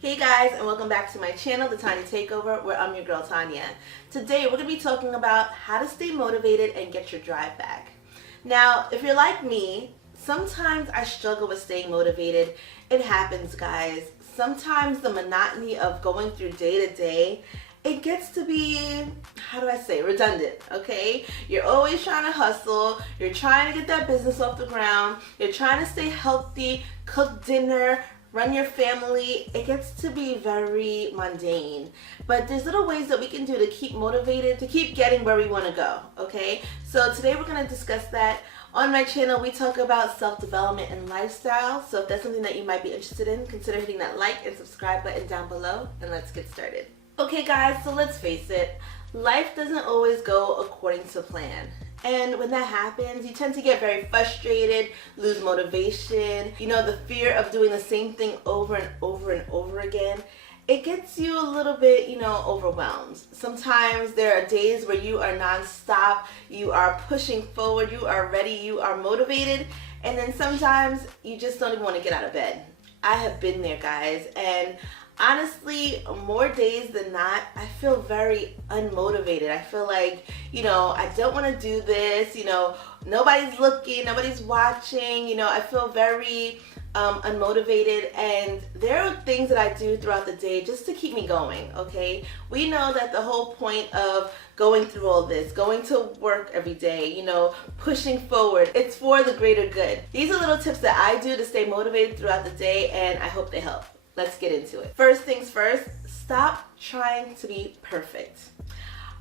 Hey guys, and welcome back to my channel, the Tanya Takeover, where I'm your girl Tanya. Today we're going to be talking about how to stay motivated and get your drive back. Now, if you're like me, sometimes I struggle with staying motivated. It happens, guys. Sometimes the monotony of going through day to day, it gets to be, redundant, okay? You're always trying to hustle, you're trying to get that business off the ground, you're trying to stay healthy, cook dinner, run your family. It gets to be very mundane, but there's little ways that we can do to keep motivated, to keep getting where we want to go, okay? So today we're going to discuss that. On my channel, we talk about self-development and lifestyle, so if that's something that you might be interested in, consider hitting that like and subscribe button down below, and let's get started. Okay guys, so let's face it, life doesn't always go according to plan. And when that happens, you tend to get very frustrated, lose motivation, the fear of doing the same thing over and over and over again. It gets you a little bit, overwhelmed. Sometimes there are days where you are nonstop, you are pushing forward, you are ready, you are motivated, and then sometimes you just don't even want to get out of bed. I have been there, guys, and honestly, more days than not, I feel very unmotivated. I feel like, I don't want to do this, nobody's looking, nobody's watching, I feel very unmotivated, and there are things that I do throughout the day just to keep me going, okay? We know that the whole point of going through all this, going to work every day, pushing forward, it's for the greater good. These are little tips that I do to stay motivated throughout the day, and I hope they help. Let's get into it. First things first, stop trying to be perfect.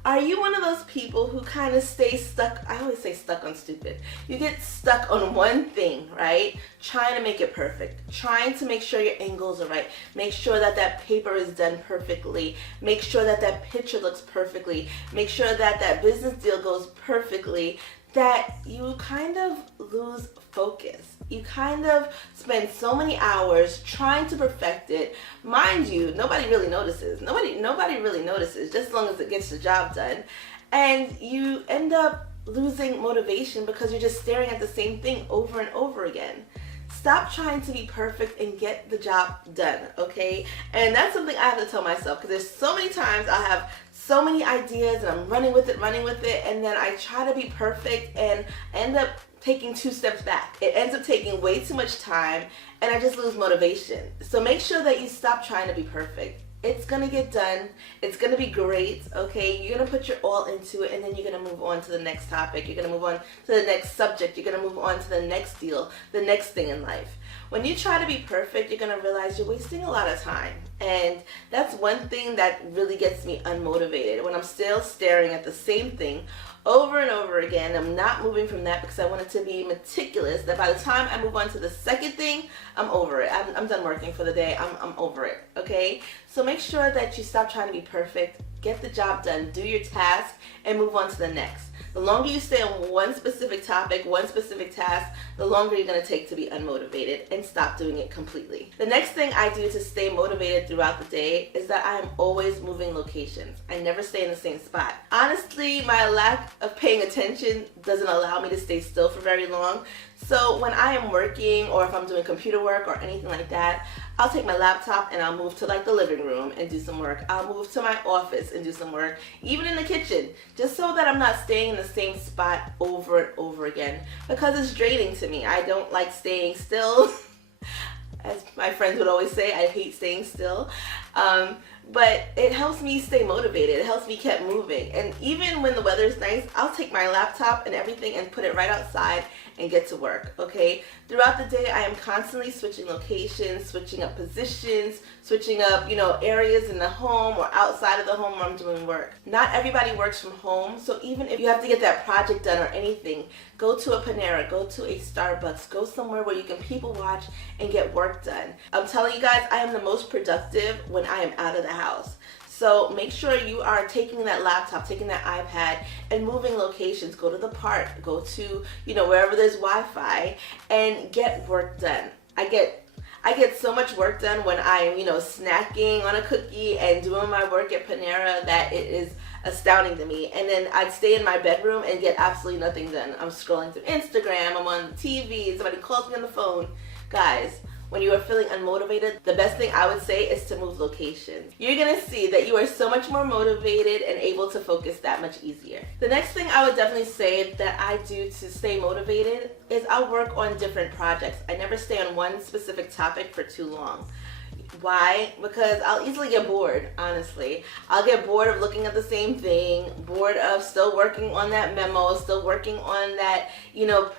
Are you one of those people who kind of stay stuck? I always say stuck on stupid. You get stuck on one thing, right? Trying to make it perfect. Trying to make sure your angles are right. Make sure that that paper is done perfectly. Make sure that that picture looks perfectly. Make sure that that business deal goes perfectly. That you kind of lose focus. You kind of spend so many hours trying to perfect it. Mind you, nobody really notices. Nobody really notices, just as long as it gets the job done. And you end up losing motivation because you're just staring at the same thing over and over again. Stop trying to be perfect and get the job done, okay? And that's something I have to tell myself, because there's so many times I have so many ideas and I'm running with it, and then I try to be perfect and end up taking 2 steps back. It ends up taking way too much time and I just lose motivation. So make sure that you stop trying to be perfect. It's gonna get done. It's gonna be great, okay? You're gonna put your all into it, and then you're gonna move on to the next topic. You're gonna move on to the next subject. You're gonna move on to the next deal, the next thing in life. When you try to be perfect, you're gonna realize you're wasting a lot of time. And that's one thing that really gets me unmotivated. When I'm still staring at the same thing over and over again, I'm not moving from that because I want it to be meticulous, that by the time I move on to the second thing, I'm over it. I'm done working for the day. I'm over it, okay? So make sure that you stop trying to be perfect, get the job done, do your task, and move on to the next. The longer you stay on one specific topic, one specific task, the longer you're going to take to be unmotivated and stop doing it completely. The next thing I do to stay motivated throughout the day is that I am always moving locations. I never stay in the same spot. Honestly, my lack of paying attention doesn't allow me to stay still for very long. So when I am working, or if I'm doing computer work or anything like that, I'll take my laptop and I'll move to like the living room and do some work. I'll move to my office and do some work, even in the kitchen, just so that I'm not staying in the same spot over and over again, because it's draining to me. I don't like staying still. As my friends would always say, I hate staying still. But it helps me stay motivated. It helps me keep moving. And even when the weather is nice, I'll take my laptop and everything and put it right outside and get to work, okay? Throughout the day, I am constantly switching locations, switching up positions, switching up, areas in the home or outside of the home where I'm doing work. Not everybody works from home, so even if you have to get that project done or anything, go to a Panera, go to a Starbucks, go somewhere where you can people watch and get work done. I'm telling you guys, I am the most productive when I am out of the house. So make sure you are taking that laptop, taking that iPad, and moving locations. Go to the park, go to, wherever there's Wi-Fi, and get work done. I get so much work done when I'm, snacking on a cookie and doing my work at Panera that it is astounding to me. And then I'd stay in my bedroom and get absolutely nothing done. I'm scrolling through Instagram, I'm on TV, somebody calls me on the phone. Guys, when you are feeling unmotivated, the best thing I would say is to move locations. You're gonna see that you are so much more motivated and able to focus that much easier. The next thing I would definitely say that I do to stay motivated is I'll work on different projects. I never stay on one specific topic for too long. Why? Because I'll easily get bored, honestly. I'll get bored of looking at the same thing, bored of still working on that memo, still working on that,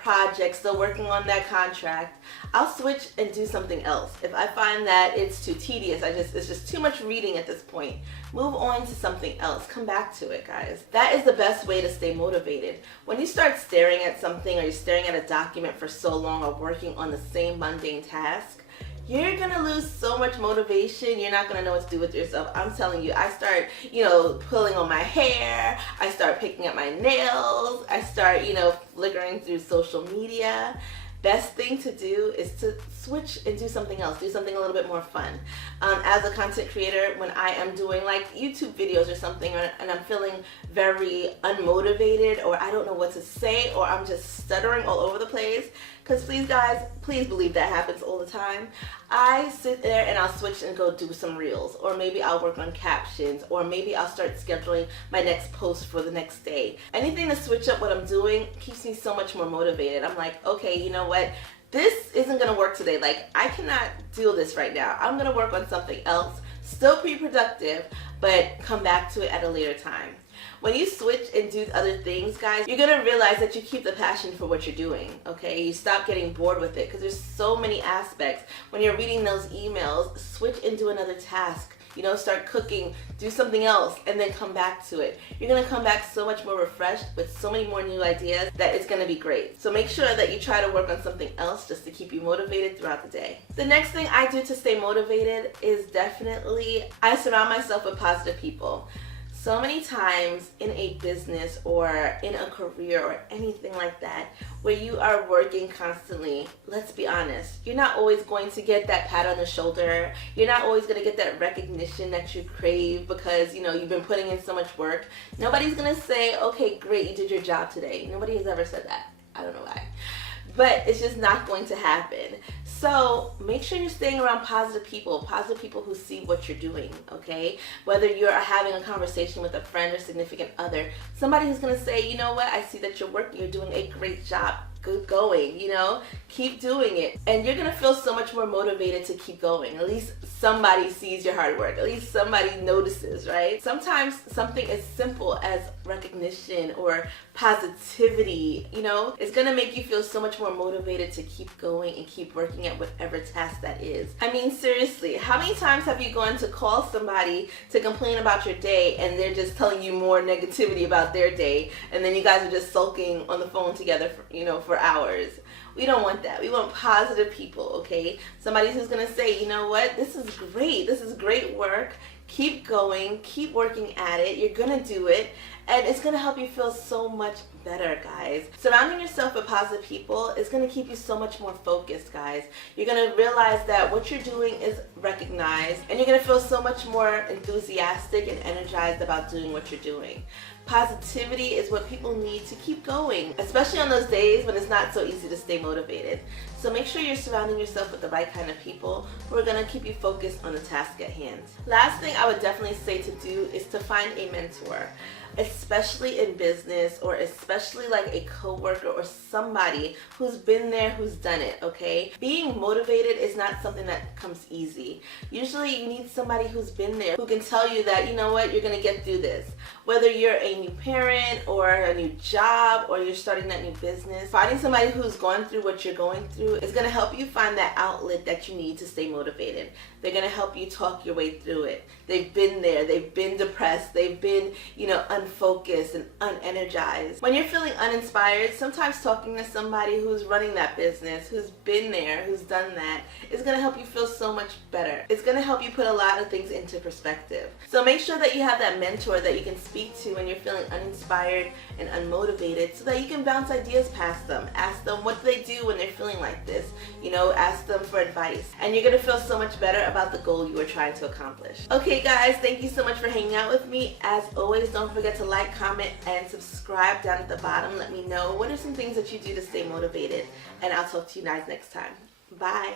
project, still working on that contract. I'll switch and do something else. If I find that it's too tedious, it's just too much reading at this point, move on to something else. Come back to it, guys. That is the best way to stay motivated. When you start staring at something or you're staring at a document for so long or working on the same mundane task, you're gonna lose so much motivation. You're not gonna know what to do with yourself. I'm telling you, I start, pulling on my hair. I start picking at my nails. I start, flickering through social media. Best thing to do is to switch and do something else. Do something a little bit more fun. As a content creator, when I am doing like YouTube videos or something, and I'm feeling very unmotivated, or I don't know what to say, or I'm just stuttering all over the place, because please guys, please believe that happens all the time. I sit there and I'll switch and go do some reels, or maybe I'll work on captions, or maybe I'll start scheduling my next post for the next day. Anything to switch up what I'm doing keeps me so much more motivated. I'm like, okay, you know what? This isn't gonna work today. Like, I cannot do this right now. I'm gonna work on something else, still be productive, but come back to it at a later time. When you switch and do other things, guys, you're gonna realize that you keep the passion for what you're doing, okay? You stop getting bored with it, because there's so many aspects. When you're reading those emails, switch and do another task. Start cooking, do something else, and then come back to it. You're gonna come back so much more refreshed with so many more new ideas that it's gonna be great. So make sure that you try to work on something else just to keep you motivated throughout the day. The next thing I do to stay motivated is definitely I surround myself with positive people. So many times in a business or in a career or anything like that, where you are working constantly, let's be honest, you're not always going to get that pat on the shoulder. You're not always going to get that recognition that you crave because, you've been putting in so much work. Nobody's going to say, okay, great, you did your job today. Nobody has ever said that. I don't know why. But it's just not going to happen. So make sure you're staying around positive people who see what you're doing, okay? Whether you're having a conversation with a friend or significant other, somebody who's gonna say, you know what, I see that you're working, you're doing a great job. Good going, keep doing it. And you're gonna feel so much more motivated to keep going. At least somebody sees your hard work. At least somebody notices, right? Sometimes something as simple as recognition or positivity, is gonna make you feel so much more motivated to keep going and keep working at whatever task that is. I mean, seriously, how many times have you gone to call somebody to complain about your day and they're just telling you more negativity about their day, and then you guys are just sulking on the phone together for hours? We don't want that. We want positive people, okay? Somebody who's gonna say, you know what, this is great work. Keep going, keep working at it. You're gonna do it, and it's gonna help you feel so much better, guys. Surrounding yourself with positive people is gonna keep you so much more focused, guys. You're gonna realize that what you're doing is recognized, and you're gonna feel so much more enthusiastic and energized about doing what you're doing. Positivity is what people need to keep going, especially on those days when it's not so easy to stay motivated. So make sure you're surrounding yourself with the right kind of people who are going to keep you focused on the task at hand. Last thing I would definitely say to do is to find a mentor, especially in business, or especially like a coworker or somebody who's been there, who's done it, okay? Being motivated is not something that comes easy. Usually you need somebody who's been there, who can tell you that, you know what, you're gonna get through this. Whether you're a new parent or a new job or you're starting that new business, finding somebody who's gone through what you're going through is gonna help you find that outlet that you need to stay motivated. They're gonna help you talk your way through it. They've been there, they've been depressed, they've been, unfocused and unenergized. When you're feeling uninspired, sometimes talking to somebody who's running that business, who's been there, who's done that, is gonna help you feel so much better. It's gonna help you put a lot of things into perspective. So make sure that you have that mentor that you can speak to when you're feeling uninspired and unmotivated, so that you can bounce ideas past them. Ask them what they do when they're feeling like this. Ask them for advice. And you're gonna feel so much better about the goal you are trying to accomplish. Okay guys, thank you so much for hanging out with me. As always, don't forget to like, comment, and subscribe down at the bottom. Let me know what are some things that you do to stay motivated, and I'll talk to you guys next time. Bye.